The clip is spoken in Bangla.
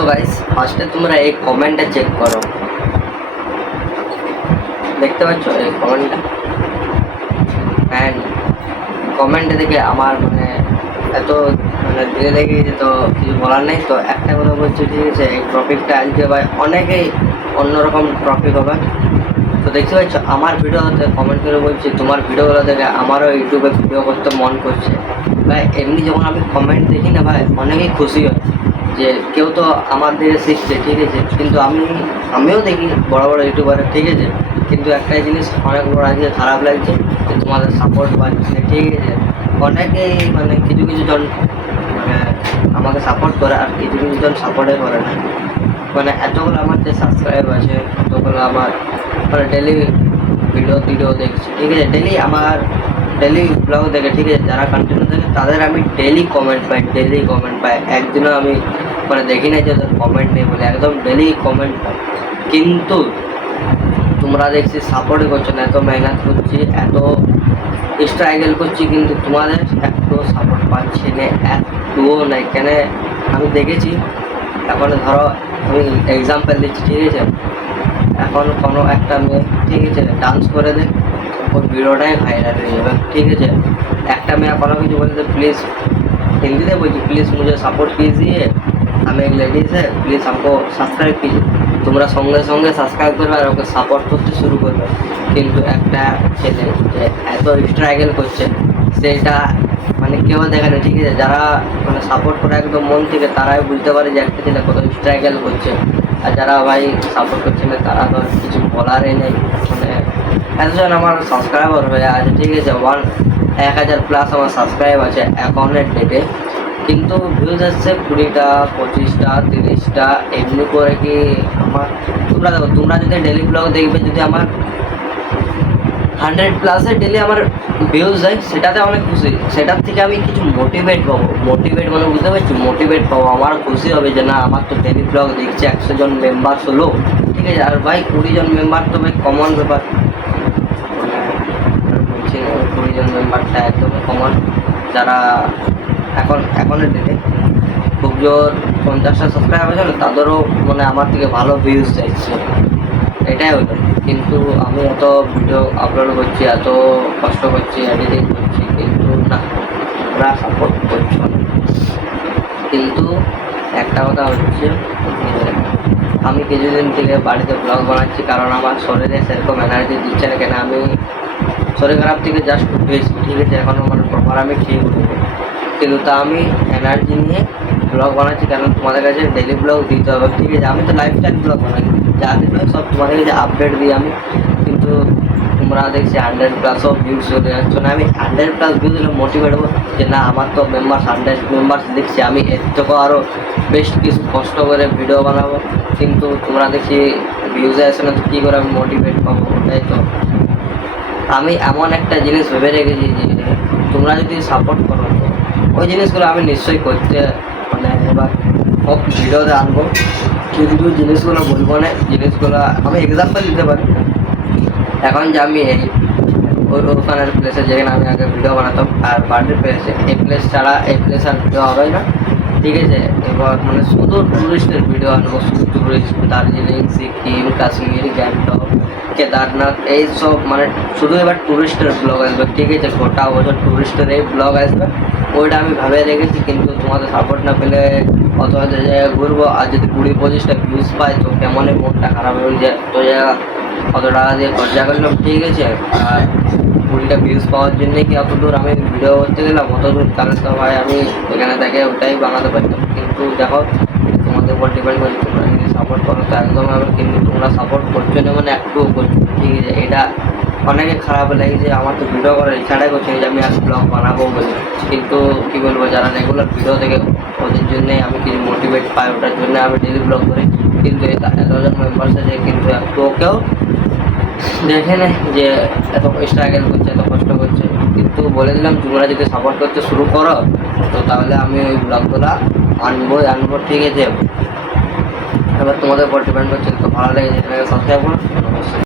তো গাইস ফার্স্টে তোমরা এই কমেন্টটা চেক করো, দেখতে পাচ্ছ এই কমেন্টটা। অ্যান্ড কমেন্টে দেখে আমার এত ধীরে লেগে গেছে, তো কিছু বলার নেই। তো একটা কথা বলছি, ঠিক আছে, এই টপিকটা আজকে ভাই অনেকেই অন্যরকম টপিক হবে। তো দেখতে পাচ্ছ আমার ভিডিওতে কমেন্ট করে বলছি তোমার ভিডিওগুলো দেখে আমারও ইউটিউবে ভিডিও করতে মন করছে ভাই। এমনি যখন আমি কমেন্ট দেখি না ভাই, অনেকেই খুশি হয় যে কেউ তো আমার দিকে শিখছে, ঠিক আছে। কিন্তু আমিও দেখি বড় বড় ইউটিউবারের, ঠিক আছে। কিন্তু একটাই জিনিস অনেক বড় আজকে খারাপ লাগছে যে তোমাদের সাপোর্ট পাচ্ছে, ঠিক আছে। অনেকেই কিছু কিছু জন আমাকে সাপোর্ট করে, আর কিছু কিছু জন সাপোর্টই করে না। এতগুলো আমার যে সাবস্ক্রাইব আছে, এতগুলো আমার ডেলি ভিডিও দেখছি, ঠিক আছে। ডেলি ব্লগ দেখে, ঠিক আছে, যারা কন্টিনিউ দেখে তাদের আমি ডেলি কমেন্ট পাই। একদিনও আমি দেখি না যে ওদের কমেন্ট নেই বলে, একদম ডেলি কমেন্ট পাই। কিন্তু তোমরা দেখছি সাপোর্টই করছো না। এত মেহনত করছি, এত স্ট্রাগল করছি, কিন্তু তোমাদের একটু সাপোর্ট পাচ্ছি না, একটুও নাই। কেন আমি দেখেছি, এখন ধরো আমি এক্সাম্পল দিচ্ছি, ঠিক আছে। এখন কোনো একটা মেয়ে, ঠিক আছে, ডান্স করে দেয়, ওর ভিডিওটাই ভাইরাল হয়ে যাবে, ঠিক আছে। একটা মেয়ে কোনো কিছু বলতে, প্লিজ हिंदी बोलती, प्लीज़ मुझे सपोर्ट कीजिए, हम एक लेडीज़ है, प्लीज़ हमको सब्सक्राइब कीजिए। তোমরা সঙ্গে সঙ্গে সাবস্ক্রাইব করবে আর ওকে সাপোর্ট করতে শুরু করবে। কিন্তু একটা ছেলে যে এত স্ট্রাগল করছে, সেটা কেউ দেখে না, ঠিক আছে। যারা সাপোর্ট করে একদম মন থেকে, তারাই বুঝতে পারে যে একটা ছেলে কত স্ট্রাগল করছে। আর যারা ভাই সাপোর্ট করছে না, তারা তো কিছু বলারই নেই। এতজন আমার সাবস্ক্রাইবার হয়ে আছে, ঠিক আছে, 1000+ আমার সাবস্ক্রাইব আছে অ্যাকাউন্টের ডেটে। কিন্তু ভিউজ আসছে 20টা, 25টা, 30টা, এমনি করে কি আমার তোমরা যদি ডেলি ব্লগ দেখবে, যদি আমার 100+ ডেলি আমার ভিউজ যায়, সেটাতে অনেক খুশি। সেটার থেকে আমি কিছু মোটিভেট পাবো, বুঝতে পারছি, মোটিভেট পাবো। আমার খুশি হবে যে না, আমার তো ডেলি ব্লগ দেখছে 100 জন মেম্বার্স হলো, ঠিক আছে। আর ভাই 20 জন মেম্বার তো ভাই কমন ব্যাপার, 20 জন মেম্বারটা একদমই কমন। যারা এখনের ডেটে খুব জোর 50টা সাবস্ক্রাইব আছে না, তাদেরও আমার থেকে ভালো ভিউজ চাইছে, এটাই হলো। কিন্তু আমি এত ভিডিও আপলোড করছি, এত কষ্ট করছি, এডিটিং করছি, কিন্তু না, ওরা সাপোর্ট করছো না। কিন্তু একটা কথা হচ্ছে, আমি কিছুদিন থেকে বাড়িতে ব্লগ বানাচ্ছি, কারণ আমার শরীরে সেরকম এনার্জি দিচ্ছে না। কেন আমি শরীর খারাপ থেকে জাস্ট উঠেছি, ঠিক আছে, এখনও প্রপার আমি ঠিক উঠবো। কিন্তু তা আমি এনার্জি নিয়ে ব্লগ বানাচ্ছি, কারণ তোমাদের কাছে ডেলি ব্লগ দিতে হবে, ঠিক আছে। আমি তো লাইফস্টাইল ব্লগ বানাই, যা দিতে হয় সব তোমাদের কাছে আপডেট দিই আমি। কিন্তু তোমরা দেখছি 100+ ভিউজ চলে যাচ্ছ না। আমি 100+ ভিউজ হলে মোটিভেট হবো যে না, আমার তো 100 মেম্বার্স দেখছি, আমি এর থেকেও আরও বেস্ট কিছু কষ্ট করে ভিডিও বানাবো। কিন্তু তোমরা দেখছি ভিউজে আসে না, তো কী করে আমি মোটিভেট পাবো? তাই তো আমি এমন একটা জিনিস ভেবে রেখেছি যে তোমরা যদি সাপোর্ট করো, ওই জিনিসগুলো আমি নিশ্চয়ই করতে এবার ভিডিওতে আনবো। কিন্তু জিনিসগুলো বলবো না, জিনিসগুলো আমি এক্সাম্পল দিতে পারি। এখন যে আমি ওখানের প্লেসে, যেখানে আমি আগে ভিডিও বানাতাম, আর বার্থডে প্লেসে, এই প্লেস ছাড়া এই প্লেস আর ভিডিও হবে না, ঠিক আছে। এবার শুধু ট্যুরিস্টের ভিডিও আনবো, শুধু ট্যুরিস্ট, দার্জিলিং, সিকিম, কাশ্মীর, গ্যাংটক, কেদারনাথ, এইসব শুধু এবার ট্যুরিস্টের ব্লগ আসবে, ঠিক আছে। গোটা বছর ট্যুরিস্টের এই ব্লগ আসবে, ওইটা আমি ভাবে রেখেছি। কিন্তু তোমাদের সাপোর্ট না পেলে অত জায়গায় ঘুরবো, আর যদি 20-25টা ভিউজ পাই, তো কেমনই মনটা খারাপ হয়ে যায়। তো জায়গা কত টাকা দিয়ে খরচা করলাম, ঠিক আছে, আর 20টা ভিউজ পাওয়ার জন্যে কি অত দূর আমি ভিডিও করতে গেলাম, অত দূর? তাহলে তো ভাই আমি এখানে থেকে ওটাই বানাতে পারতাম। কিন্তু দেখো, তোমাদের উপর ডিপেন্ড করে, তোমরা যদি সাপোর্ট করো তো একদম হবে। কিন্তু তোমরা সাপোর্ট করছো না, একটুও করছো, ঠিক আছে। এটা অনেকে খারাপ লাগে যে আমার তো ভিডিও করার ইচ্ছাটাই করছে যে আমি এক ব্লগ বানাবো বলে। কিন্তু কী বলবো, যারা রেগুলার ভিডিও দেখে, ওদের জন্যে আমি কিছু মোটিভেট পাই, ওটার জন্য আমি ডেলি ব্লগ করি। কিন্তু এতজন মেম্বার্স আছে, কিন্তু কেউ দেখে নেই যে এত স্ট্রাগল করছে, এত কষ্ট করছে। কিন্তু বলে দিলাম, তোমরা যদি সাপোর্ট করতে শুরু করো, তো তাহলে আমি ওই ব্লগগুলো আনবো, ঠিক আছে। এবার তোমাদের উপর ডিপেন্ড করছে। তো ভালো লেগেছে, সাবস্ক্রাইব করো, নমস্কার।